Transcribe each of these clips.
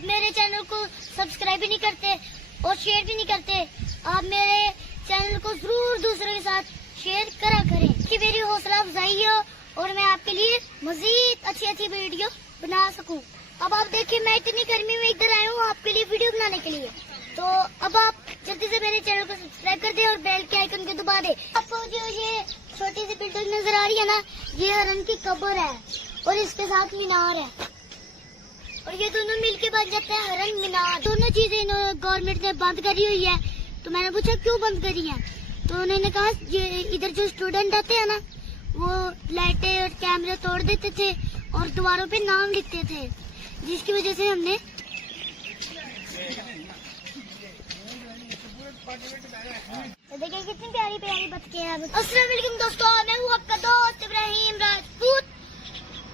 आप मेरे चैनल को सब्सक्राइब भी नहीं करते और शेयर भी नहीं करते। आप मेरे चैनल को जरूर दूसरों के साथ शेयर करा करें कि मेरी हौसला अफजाई हो और मैं आपके लिए मजीद अच्छी वीडियो बना सकूं। अब आप देखिए, मैं इतनी गर्मी में इधर आया हूँ आपके लिए वीडियो बनाने के लिए। तो अब आप जल्दी से मेरे चैनल को सब्सक्राइब कर दे और बेल के आइकन को दबा दे। आपको जो ये छोटी सी बिल्डिंग नजर आ रही है ना, ये हरन की कब्र है और इसके साथ मीनार है और ये दोनों मिलके बन जाते हैं हरन मीनार। दोनों चीजें गवर्नमेंट ने बंद करी हुई है। तो मैंने पूछा क्यों बंद करी है, तो उन्होंने कहा इधर जो स्टूडेंट आते हैं ना, वो लाइटें और कैमरे तोड़ देते थे और दीवारों पे नाम लिखते थे, जिसकी वजह से हमने तो देखिए कितनी प्यारी प्यारी बतखें हैं। अस्सलाम वालेकुम दोस्तों, मैं हूँ आपका दोस्त इब्राहिम राजपूत।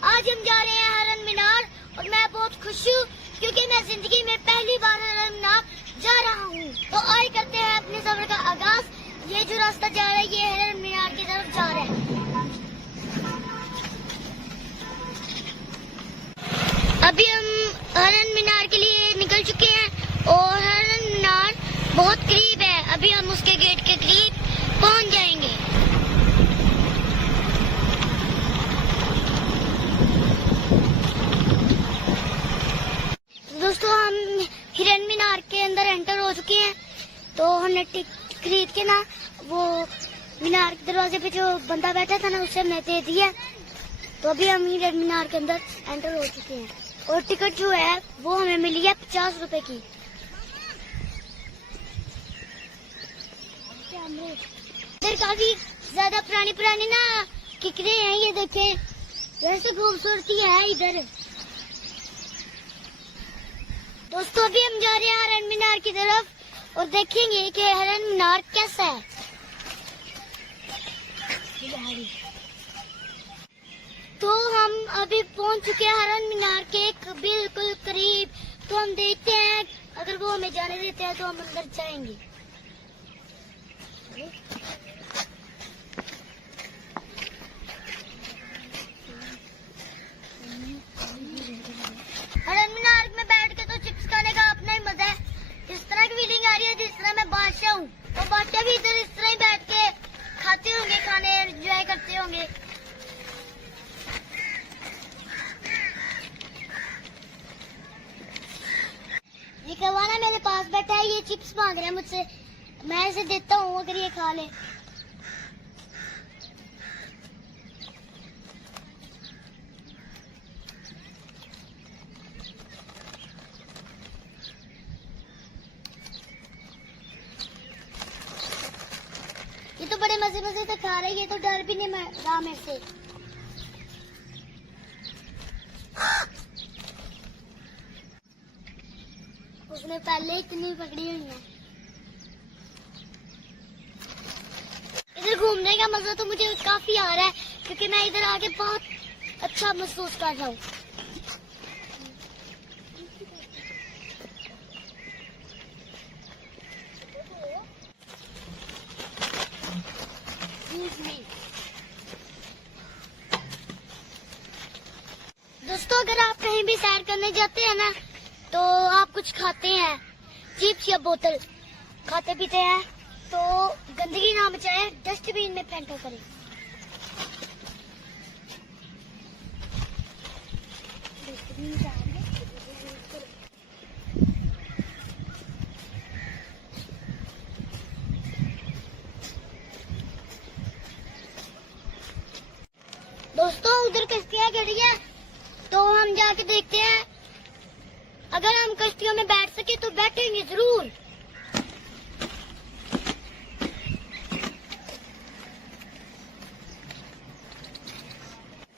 आज हम जा रहे हैं हरन मीनार और मैं बहुत खुश हूँ क्योंकि मैं जिंदगी में पहली बार हरन मीनार जा रहा हूँ। तो आइए करते हैं अपने सफर का आगाज। ये जो रास्ता जा रहा है ये हरन मीनार की तरफ जा रहा है। अभी हम हरन मीनार के लिए निकल चुके हैं और हरन मीनार बहुत करीब है। अभी हम उसके गेट के करीब पहुंच जाएंगे। तो दोस्तों, हम हरन मीनार के अंदर एंटर हो चुके हैं। तो हमने टिकट खरीद के ना वो मीनार के दरवाजे पे जो बंदा बैठा था ना, उसे हमने दे दिया। तो अभी हम हरन मीनार के अंदर एंटर हो चुके हैं और टिकट जो है वो हमें मिली है 50 रुपए की। इधर काफी ज्यादा पुरानी ना किकरे हैं, ये देखें जैसे खूबसूरती है इधर। दोस्तों, अभी हम जा रहे हैं हरन मीनार की तरफ और देखेंगे कि हरन मीनार कैसा है। तो हम अभी पहुंच चुके हैं हरन मीनार के बिल्कुल करीब। तो हम देखते हैं, अगर वो हमें जाने देते हैं तो हम अंदर जाएंगे। हरन मीनार में बैठ के तो चिप्स खाने का अपना ही मजा है। इस तरह की फीलिंग आ रही है जिस तरह मैं बादशाह हूँ और बादशाह भी इधर इस तरह ही बैठ के खाते होंगे, खाने एंजॉय करते होंगे। ये कवाना मेरे पास बैठा है, ये चिप्स मांग रहा है मुझसे, मैं इसे देता हूँ अगर ये खा ले। ये तो बड़े मजे मजे से खा रहे हैं, ये तो डर भी नहीं रहा मेरे से। उसने पहले इतनी पकड़ी हुई है। इधर घूमने का मजा तो मुझे काफी आ रहा है क्योंकि मैं इधर आके बहुत अच्छा महसूस कर रहा हूँ। दोस्तों, अगर आप कहीं भी सैर करने जाते हैं ना, तो आप कुछ खाते हैं, चिप्स या बोतल खाते पीते हैं, तो गंदगी ना मचाए, डस्टबिन में फेंका करें। दोस्तों, उधर कश्तियाँ खड़ी है, तो हम जाके देखते हैं। अगर हम कश्तियों में बैठ सके तो बैठेंगे जरूर।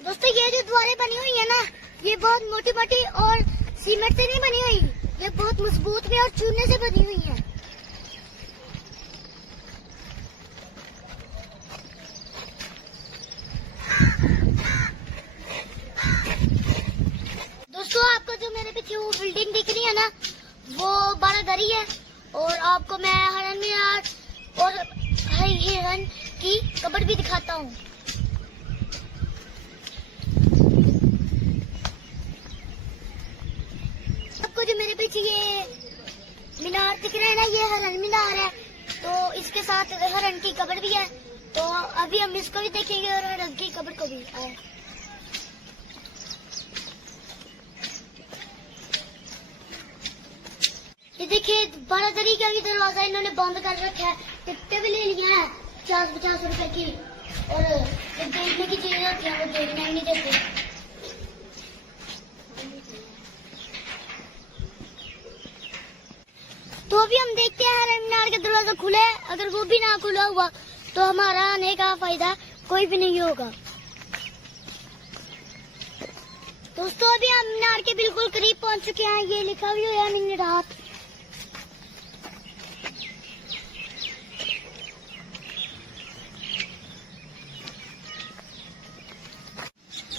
दोस्तों, ये जो दीवारें बनी हुई है ना, ये बहुत मोटी मोटी और सीमेंट से नहीं बनी हुई, ये बहुत मजबूत भी और चूने से बनी हुई है। दोस्तों, आपको जो मेरे पीछे वो बिल्डिंग दिख रही है ना, वो बारादरी है और आपको मैं हरन मीनार और हिरन की कब्र भी दिखाता हूँ। आपको जो मेरे मीनार दिख रहा है ना, ये हरन मीनार है। तो इसके साथ हरन की कब्र भी है। तो अभी हम इसको भी देखेंगे और हरन की कब्र को भी। ये देखिए बारादरी का भी दरवाजा इन्होंने बंद कर रखा है। टिकटें भी ले लिया है 50-50 रुपए की, और जो देखने की चीजें होती है वो देखने ही नहीं देते। तो अभी हम देखते हैं हरन मीनार का दरवाजा खुला है। अगर वो भी ना खुला हुआ तो हमारा आने का फायदा कोई भी नहीं होगा। दोस्तों अभी हम मीनार के बिल्कुल करीब पहुंच चुके हैं। ये लिखा भी हुआ है मीनार।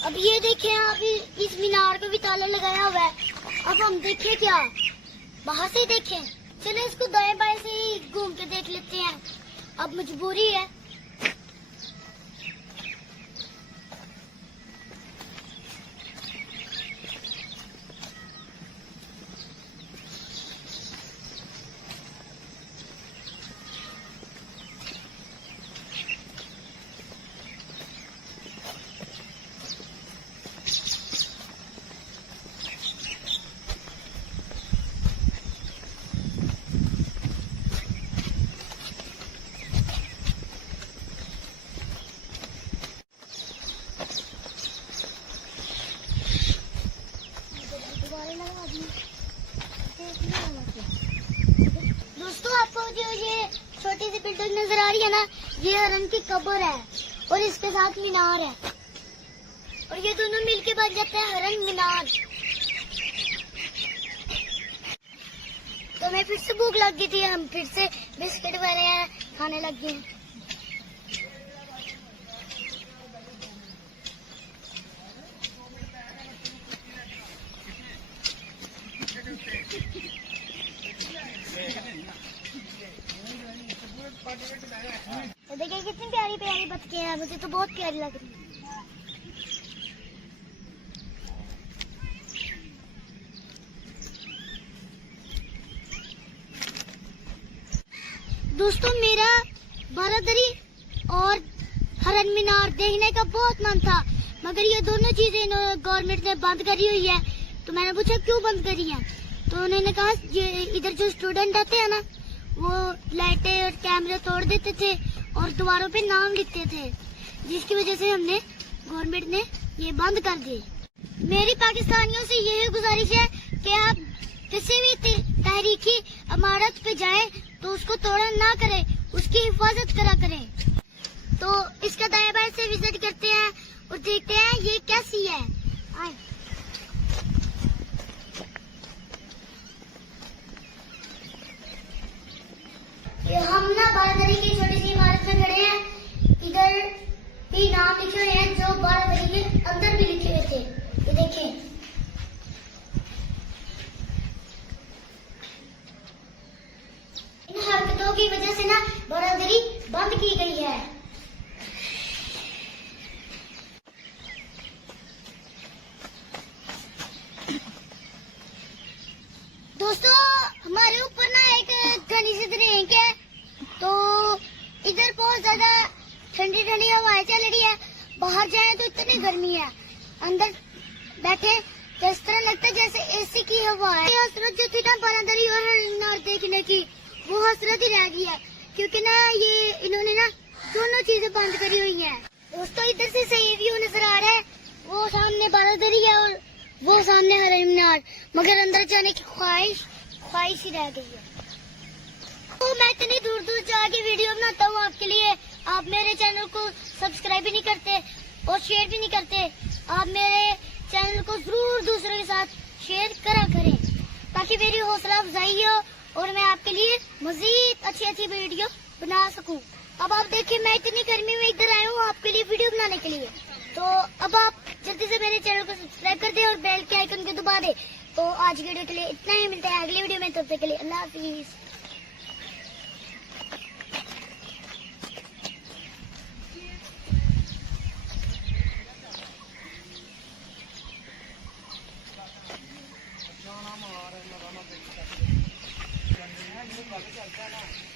अब ये देखें, अभी इस मीनार को भी ताला लगाया हुआ है। अब हम देखें क्या, बाहर से देखें? चलो इसको दाएं बाएं से ही घूम के देख लेते हैं, अब मजबूरी है। दोस्तों आपको जो ये छोटी सी बिल्डिंग नजर आ रही है ना, ये हरन की कब्र है और इसके साथ मीनार है, और ये दोनों मिलके बन जाते हैं हरन मीनार। तो हमें फिर से भूख लग गई थी, हम फिर से बिस्किट वगैरह खाने लग गए। तो देखिए कितनी प्यारी प्यारी बतखें हैं, मुझे तो बहुत प्यारी लग रही है। दोस्तों मेरा बारादरी और हरन मीनार देखने का बहुत मन था, मगर ये दोनों चीजें गवर्नमेंट ने बंद करी हुई है। तो मैंने पूछा क्यों बंद करी है, तो उन्होंने कहा ये इधर जो स्टूडेंट आते हैं ना, वो लाइटें और कैमरे तोड़ देते थे और दीवारों पे नाम लिखते थे, जिसकी वजह से हमने गवर्नमेंट ने ये बंद कर दी। मेरी पाकिस्तानियों से यही गुजारिश है कि आप किसी भी तहरीकी इमारत पे जाएं तो उसको तोड़ा ना करें, उसकी हिफाजत करा करें। तो इसका दाएं बाएं से विजिट करते हैं और देखते हैं ये कैसी है। आए। हम ना बारादरी की छोटी सी इमारत में खड़े हैं, इधर भी नाम लिखे हुए हैं जो बारादरी के अंदर भी लिखे हुए थे। ये देखें, इन हरकतों की वजह से ना बारादरी बंद की गई है। दोस्तों हमारे ऊपर ना एक घनी सी रेंक है, तो इधर बहुत ज्यादा ठंडी ठंडी हवाएं चल रही है। बाहर जाएं तो इतनी गर्मी है, अंदर बैठे तो इस तरह लगता है जैसे एसी की हवा है। हसरत जो थी ना बारादरी और हरन मीनार देखने की, वो हसरत ही रह गई है, क्योंकि ना ये इन्होंने ना दोनों चीजें बंद करी हुई हैं। दोस्तों इधर से सही व्यू नजर आ रहा है, वो सामने बारादरी है और वो सामने हरन मीनार, मगर अंदर जाने की ख्वाहिश ही रह गई है। तो मैं इतनी दूर दूर जाके वीडियो बनाता हूँ आपके लिए, आप मेरे चैनल को सब्सक्राइब भी नहीं करते और शेयर भी नहीं करते। आप मेरे चैनल को जरूर दूसरों के साथ शेयर करा करें, ताकि मेरी हौसला अफजाई हो और मैं आपके लिए मजीद अच्छी अच्छी वीडियो बना सकूं। अब आप देखिए, मैं इतनी गर्मी में इधर आया हूँ आपके लिए वीडियो बनाने के लिए। तो अब आप जल्दी से मेरे चैनल को सब्सक्राइब कर दे और बेल के आइकन को दबा दे। तो आज की वीडियो के लिए इतना ही, मिलता है अगली वीडियो में, तब तक के लिए अल्लाह हाफिज। ऐसा ना